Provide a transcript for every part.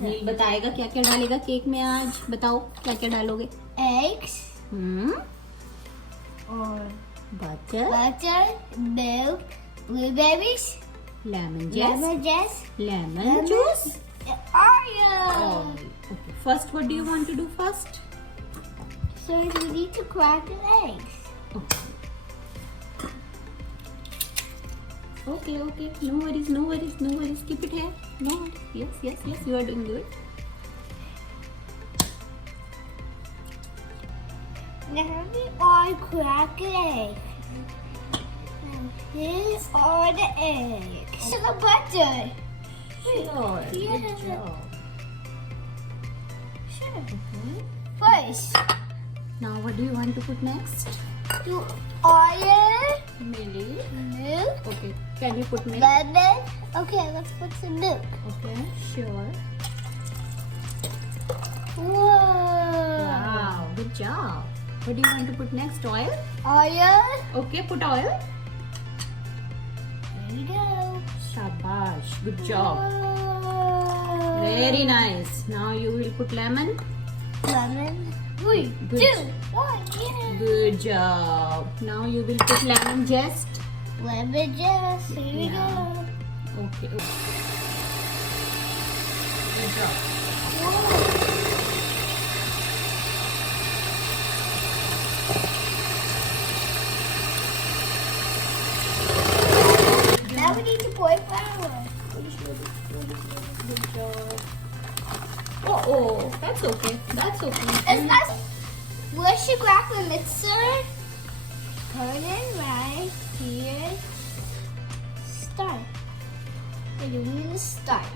नील बताएगा क्या क्या डालेगा केक में आज। बताओ क्या क्या डालोगे। Eggs और butter, milk, blueberries, lemon lemon zest, zest, lemon juice. Oreo. Okay. First, what do you want to do first? So we need to crack the eggs. Okay. No worries. Keep it here. No worries. Yes. You are doing good. Now we all crack the eggs. And here's all the eggs. And the butter. Sure. Yeah. Good job. Sure. Okay. First, Now, what do you want to put next? do oil, Milk. milk, Okay. Can you put milk? lemon. Okay, let's put some milk. Okay. Sure. Whoa. Wow. Good job. What do you want to put next? Oil. Oil. Okay. Put oil. There we go. Shabash. Good job. Whoa. Very nice. Now you will put lemon. Lemon. 3, Good. 2, 1. Yeah. Good job. Now you will put lemon zest. Lemon zest. Here we Yeah. go. Okay. Good job. Whoa. Now we need to pour flour. Good job. Oh, that's okay. And that's once you grab the mixer, turn it right here. Start. And you need to start.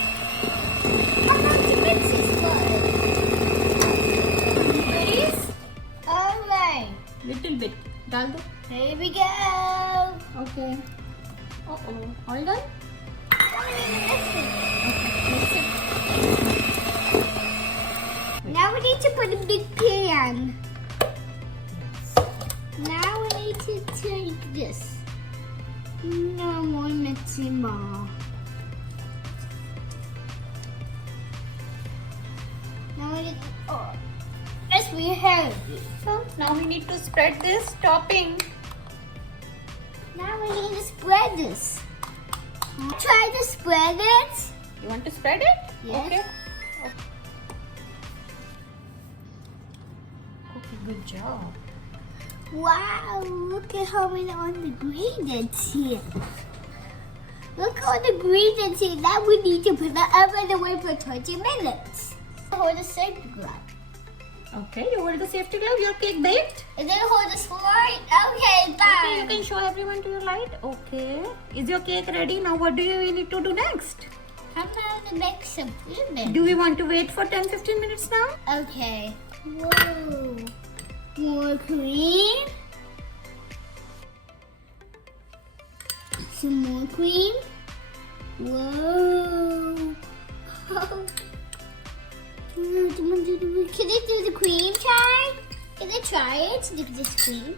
How about to mix this one? Alright. Little bit. डाल दो. Here we go. Okay. All done? Now we need to put a big pan. Now we need to take this. No more mixing ball. Now we need let's be heavy. So now we need to spread this topping. Now we need to spread this. Try to spread it. You want to spread it? Yes. Okay. Okay. Good job. Wow, look at how many on the ingredients here. Look at all the ingredients here. Now we need to put the oven away for 20 minutes. Hold the safety glove. Okay. You hold the safety glove. Your cake baked. And then hold the slide. Okay, Okay. bye. You can show everyone to your light. Okay. Is your cake ready? Now what do we need to do next? How about to make some blueberry? Do we want to wait for 10-15 minutes now? Okay. Whoa. More cream. Some more cream. Whoa. Can they do the cream try? Can they try it? Do this cream?